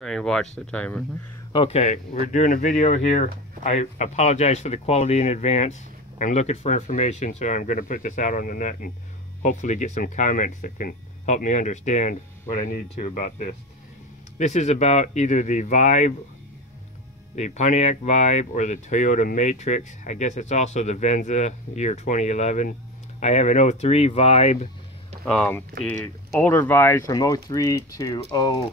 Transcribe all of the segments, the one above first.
Try and watch the timer. Okay, we're doing a video here. I apologize for the quality in advance. I'm looking for information, so I'm going to put this out on the net and hopefully get some comments that can help me understand what I need to about this. This is about either the Vibe, the Pontiac Vibe, or the Toyota Matrix. I guess it's also the Venza, year 2011. I have an 03 Vibe. The older Vibes from 03 to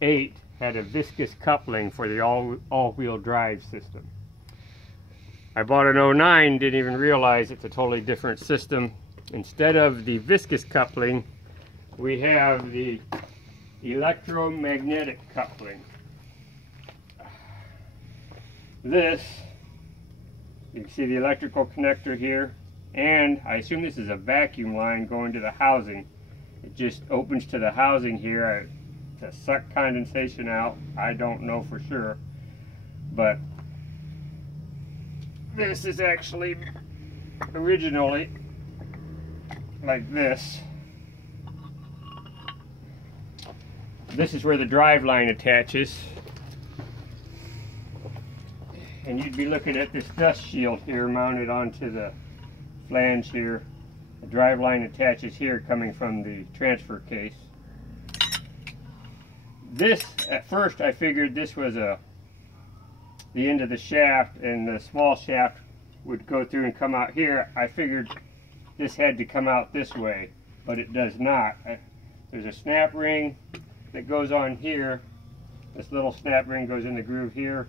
08 had a viscous coupling for the all-wheel drive system. I bought an 09, didn't even realize it's a totally different system. Instead of the viscous coupling, we have the electromagnetic coupling. This, you can see the electrical connector here, and I assume this is a vacuum line going to the housing. It just opens to the housing here to suck condensation out. I don't know for sure, but this is actually originally like this. This is where the drive line attaches, and you'd be looking at this dust shield here mounted onto the flange here. The drive line attaches here coming from the transfer case. This, at first I figured this was the end of the shaft, and the small shaft would go through and come out here. I figured this had to come out this way, but it does not. There's a snap ring that goes on here. This little snap ring goes in the groove here.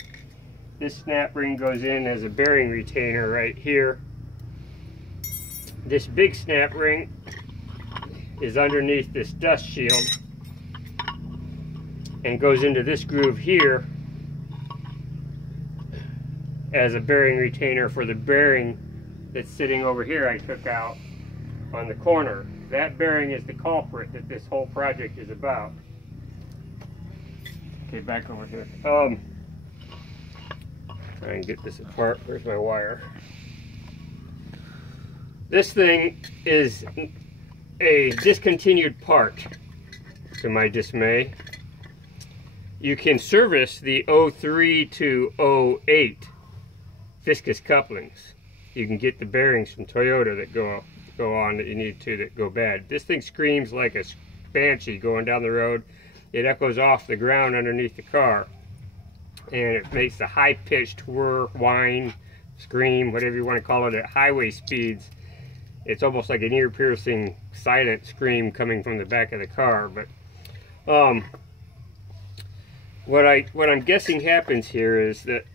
This snap ring goes in as a bearing retainer right here. This big snap ring is underneath this dust shield and goes into this groove here as a bearing retainer for the bearing that's sitting over here I took out on the corner. That bearing is the culprit that this whole project is about. Okay, back over here. Try and get this apart. Where's my wire? This thing is a discontinued part, to my dismay. You can service the 03 to 08 viscous couplings. You can get the bearings from Toyota that go on that you need to, that go bad. This thing screams like a banshee going down the road. It echoes off the ground underneath the car, and it makes the high-pitched whir, whine, scream, whatever you want to call it, at highway speeds. It's almost like an ear-piercing silent scream coming from the back of the car. But what I'm guessing happens here is that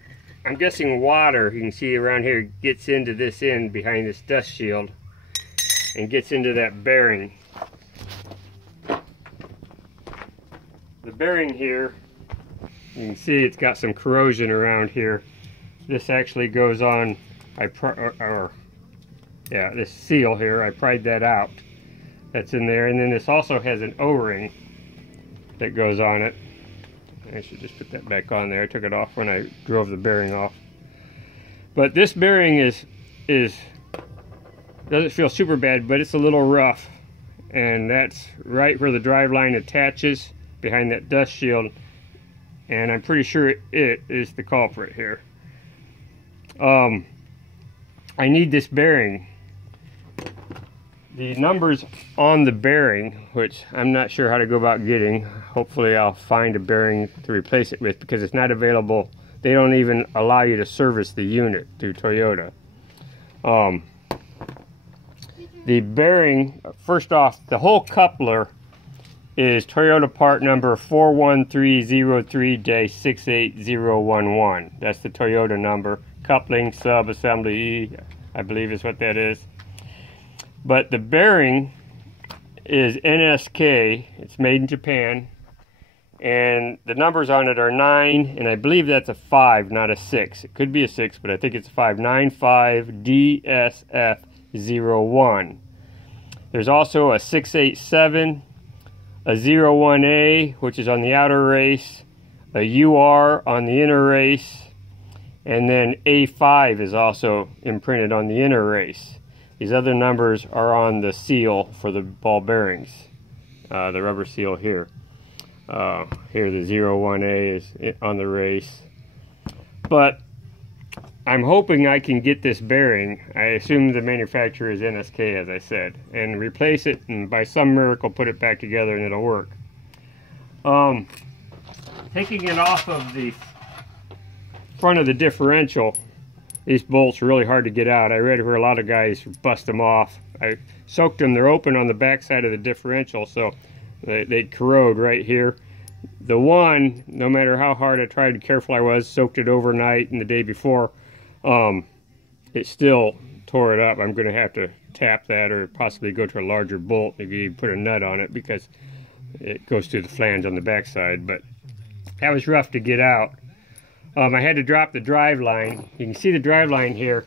I'm guessing water, you can see around here, gets into this end behind this dust shield and gets into that bearing. The bearing here, you can see it's got some corrosion around here. This actually goes on, this seal here, I pried that out. That's in there, and then this also has an O-ring that goes on it. I should just put that back on there. I took it off when I drove the bearing off. But this bearing doesn't feel super bad, but it's a little rough. And that's right where the drive line attaches behind that dust shield. And I'm pretty sure it is the culprit here. I need this bearing. The numbers on the bearing, which I'm not sure how to go about getting. Hopefully I'll find a bearing to replace it with, because it's not available. They don't even allow you to service the unit through Toyota. The bearing, first off, the whole coupler is Toyota part number 41303-68011. That's the Toyota number. Coupling sub-assembly E, I believe is what that is. But the bearing is NSK. It's made in Japan. And the numbers on it are 9, and I believe that's a 5, not a 6. It could be a 6, but I think it's a 5. 95DSF01. There's also a 687, a 01A, which is on the outer race, a UR on the inner race, and then A5 is also imprinted on the inner race. These other numbers are on the seal for the ball bearings, the rubber seal here. Here the 01A is on the race. But I'm hoping I can get this bearing. I assume the manufacturer is NSK, as I said, and replace it, and by some miracle put it back together and it'll work. Taking it off of the front of the differential, these bolts are really hard to get out. I read where a lot of guys bust them off. I soaked them. They're open on the back side of the differential, so they'd corrode right here. The one, no matter how hard I tried and careful I was, soaked it overnight and the day before, it still tore it up. I'm going to have to tap that or possibly go to a larger bolt, maybe put a nut on it because it goes through the flange on the back side. But that was rough to get out. I had to drop the drive line. You can see the drive line here.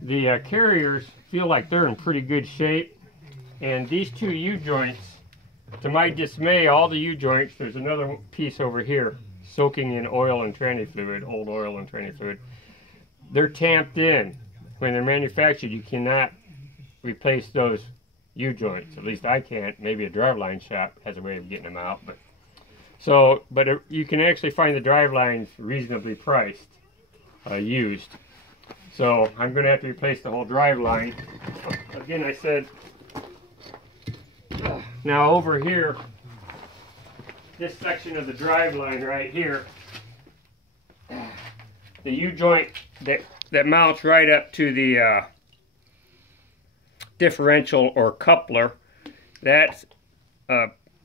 The carriers feel like they're in pretty good shape, and these two U-joints, to my dismay, all the U-joints, there's another piece over here soaking in oil and tranny fluid, old oil and tranny fluid. They're tamped in. When they're manufactured, you cannot replace those U-joints. At least I can't. Maybe a driveline shop has a way of getting them out. But you can actually find the drive lines reasonably priced, used. So I'm going to have to replace the whole drive line. Again, I said, now over here, this section of the drive line right here, the U-joint that mounts right up to the differential or coupler, that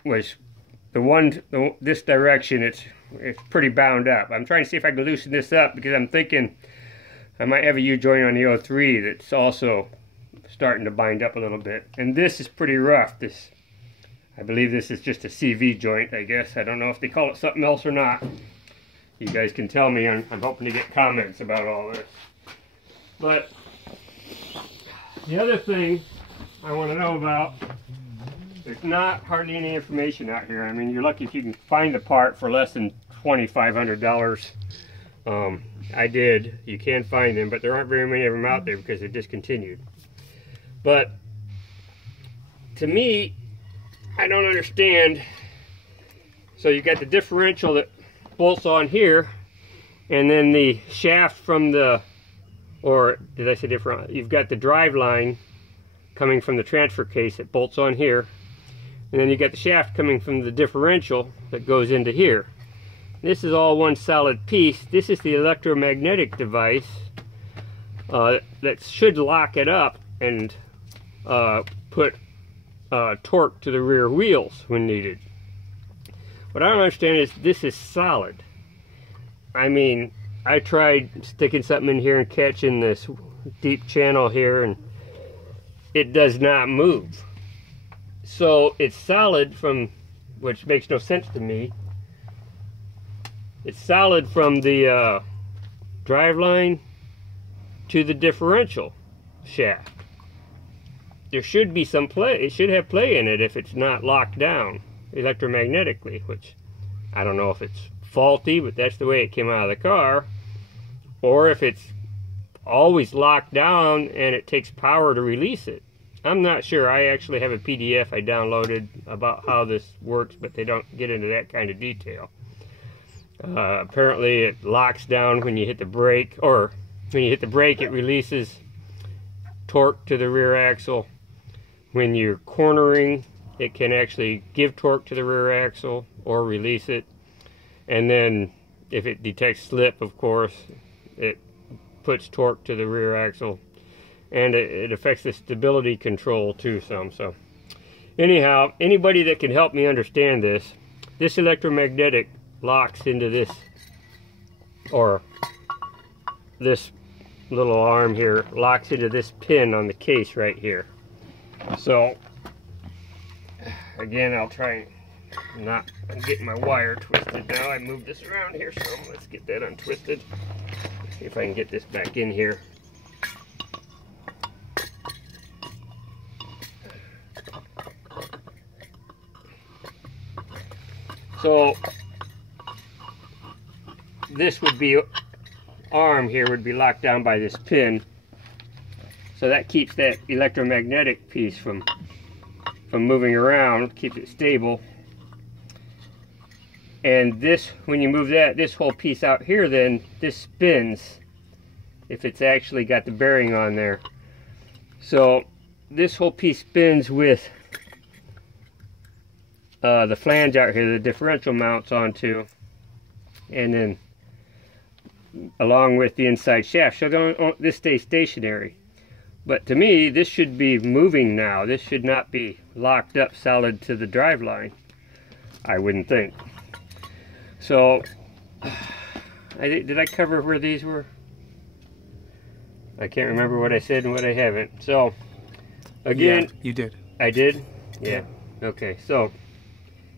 was the one, this direction, it's pretty bound up. I'm trying to see if I can loosen this up because I'm thinking I might have a U-joint on the 03 that's also starting to bind up a little bit. And this is pretty rough. I believe this is just a CV joint, I guess. I don't know if they call it something else or not. You guys can tell me. I'm hoping to get comments about all this. But the other thing I want to know about, there's not hardly any information out here. I mean, you're lucky if you can find the part for less than $2,500. I did. You can find them, but there aren't very many of them out there because they're discontinued. But to me, I don't understand. So you got the differential that bolts on here, and then the shaft from the, or did I say different? You've got the drive line coming from the transfer case that bolts on here, and then you got the shaft coming from the differential that goes into here. This is all one solid piece. This is the electromagnetic device that should lock it up and put torque to the rear wheels when needed. What I don't understand is this is solid. I mean, I tried sticking something in here and catching this deep channel here, and it does not move. So it's solid from, which makes no sense to me. It's solid from the drive line to the differential shaft. There should be some play. It should have play in it if it's not locked down electromagnetically, which I don't know if it's faulty, but that's the way it came out of the car, or if it's always locked down and it takes power to release it. I'm not sure. I actually have a PDF I downloaded about how this works, but they don't get into that kind of detail. Apparently it locks down when you hit the brake, or when you hit the brake it releases torque to the rear axle. When you're cornering, it can actually give torque to the rear axle or release it. And then if it detects slip, of course, it puts torque to the rear axle. And it affects the stability control too some. So anyhow, anybody that can help me understand this electromagnetic locks into this, or this little arm here locks into this pin on the case right here. So again, I'll try not get my wire twisted now. I moved this around here, so let's get that untwisted. See if I can get this back in here. So this would be, arm here would be locked down by this pin, so that keeps that electromagnetic piece from moving around, keeps it stable. And this, when you move that, this whole piece out here, then this spins if it's actually got the bearing on there. So this whole piece spins with the flange out here, the differential mounts onto, and then along with the inside shaft. So this stays stationary. But to me, this should be moving now. This should not be locked up solid to the drive line, I wouldn't think. So, did I cover where these were? I can't remember what I said and what I haven't. So, again, yeah, you did. I did? Yeah. Okay, so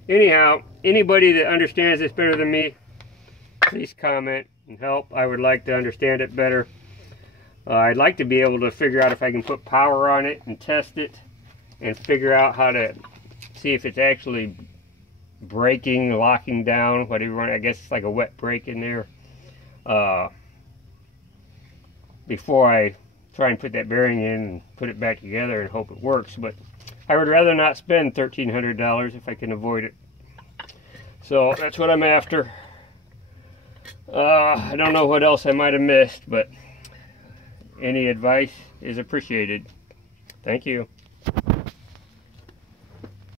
anyhow, anybody that understands this better than me, please comment and help. I would like to understand it better. I'd like to be able to figure out if I can put power on it and test it and figure out how to see if it's actually braking, locking down, whatever you want. I guess it's like a wet brake in there. Before I try and put that bearing in and put it back together and hope it works. But I would rather not spend $1,300 if I can avoid it. So that's what I'm after. I don't know what else I might have missed, but any advice is appreciated. Thank you.